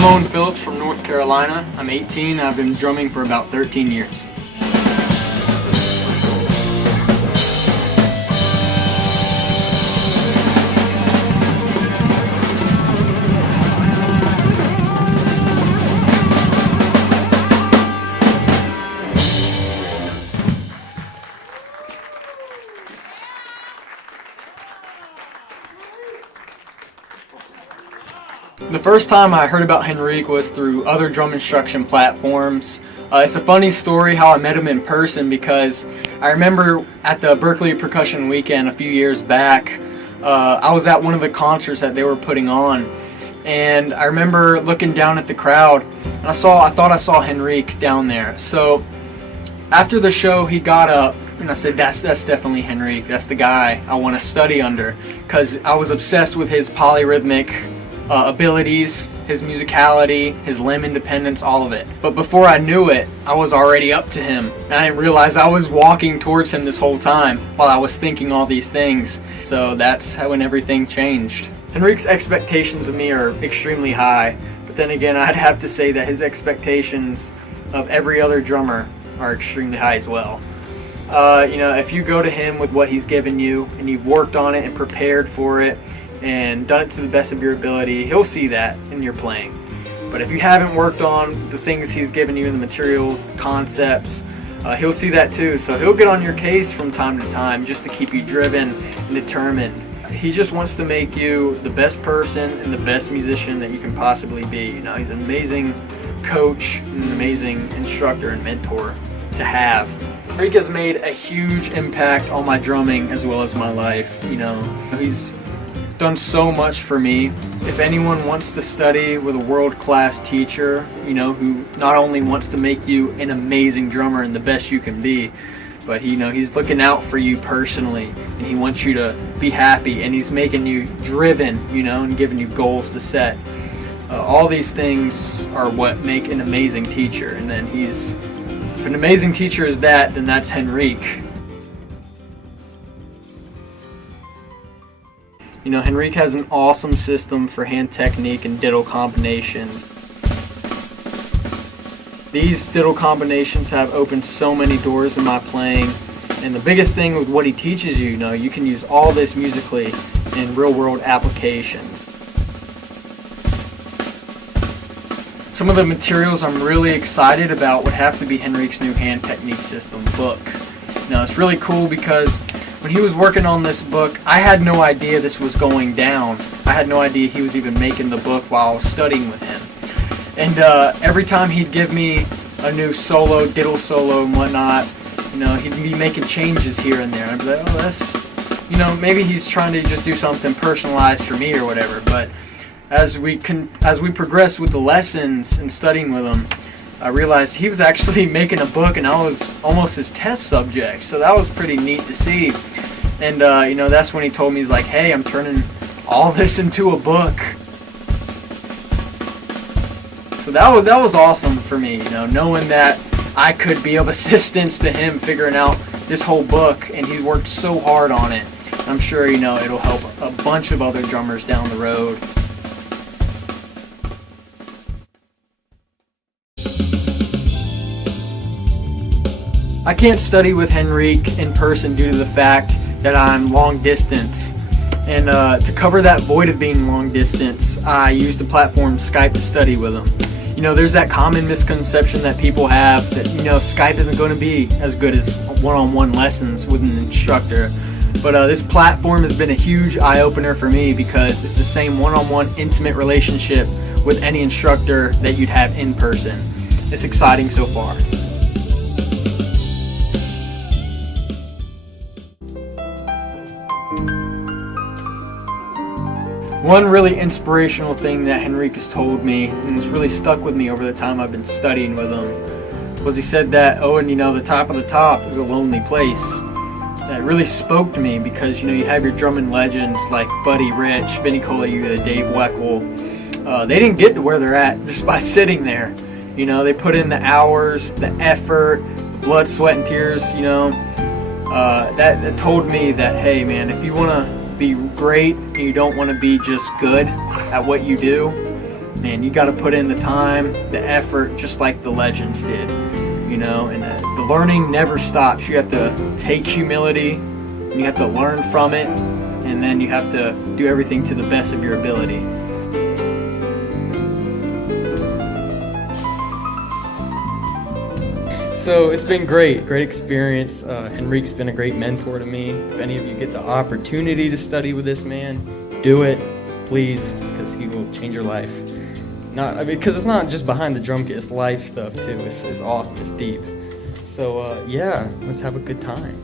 I'm Owen Phillips from North Carolina. I'm 18 and I've been drumming for about 13 years. The first time I heard about Henrique was through other drum instruction platforms. It's a funny story how I met him in person, because I remember at the Berkeley Percussion Weekend a few years back, I was at one of the concerts that they were putting on, and I remember looking down at the crowd and I thought I saw Henrique down there. So after the show he got up and I said, that's definitely Henrique. That's the guy I want to study under, because I was obsessed with his polyrhythmic abilities, his musicality, his limb independence, all of it. But before I knew it, I was already up to him, and I didn't realize I was walking towards him this whole time while I was thinking all these things. So that's when everything changed. Henrique's expectations of me are extremely high, but then again, I'd have to say that his expectations of every other drummer are extremely high as well. If you go to him with what he's given you and you've worked on it and prepared for it and done it to the best of your ability, he'll see that in your playing. But if you haven't worked on the things he's given you, the materials, the concepts, he'll see that too. So he'll get on your case from time to time just to keep you driven and determined. He just wants to make you the best person and the best musician that you can possibly be. He's an amazing coach, an amazing instructor and mentor to have. Henrique has made a huge impact on my drumming as well as my life. He's done so much for me. If anyone wants to study with a world-class teacher, who not only wants to make you an amazing drummer and the best you can be, but he's looking out for you personally, and he wants you to be happy, and he's making you driven, and giving you goals to set. All these things are what make an amazing teacher, and then if an amazing teacher is that, then that's Henrique. Henrique has an awesome system for hand technique and diddle combinations. These diddle combinations have opened so many doors in my playing, and the biggest thing with what he teaches you, you can use all this musically in real-world applications. Some of the materials I'm really excited about would have to be Henrique's new hand technique system book. It's really cool because when he was working on this book, I had no idea this was going down. I had no idea he was even making the book while I was studying with him. And every time he'd give me a new solo, diddle solo and whatnot, he'd be making changes here and there. I'd be like, oh, that's, maybe he's trying to just do something personalized for me or whatever. But as we progressed with the lessons and studying with him, I realized he was actually making a book and I was almost his test subject. So that was pretty neat to see. And that's when he told me, he's like, hey, I'm turning all this into a book. So that was awesome for me, knowing that I could be of assistance to him figuring out this whole book, and he's worked so hard on it. I'm sure it'll help a bunch of other drummers down the road. I can't study with Henrique in person due to the fact that I'm long distance. And to cover that void of being long distance, I used the platform Skype of Study with him. There's that common misconception that people have that, Skype isn't going to be as good as one-on-one lessons with an instructor. But this platform has been a huge eye-opener for me, because it's the same one-on-one intimate relationship with any instructor that you'd have in person. It's exciting so far. One really inspirational thing that Henrique has told me, and it's really stuck with me over the time I've been studying with him, was he said that, Owen, the top of the top is a lonely place. That really spoke to me, because you have your drumming legends like Buddy Rich, Vinnie Colaiuta, Dave Weckl. They didn't get to where they're at just by sitting there. They put in the hours, the effort, the blood, sweat, and tears. That told me that, hey man, if you want to be great and you don't want to be just good at what you do, man, you got to put in the time, the effort, just like the legends did, you know. And the learning never stops. You have to take humility, and you have to learn from it, and then you have to do everything to the best of your ability. So it's been great experience. Henrique's been a great mentor to me. If any of you get the opportunity to study with this man, do it, please, because he will change your life. Because it's not just behind the drum kit, it's life stuff too. It's awesome, it's deep. So yeah, let's have a good time.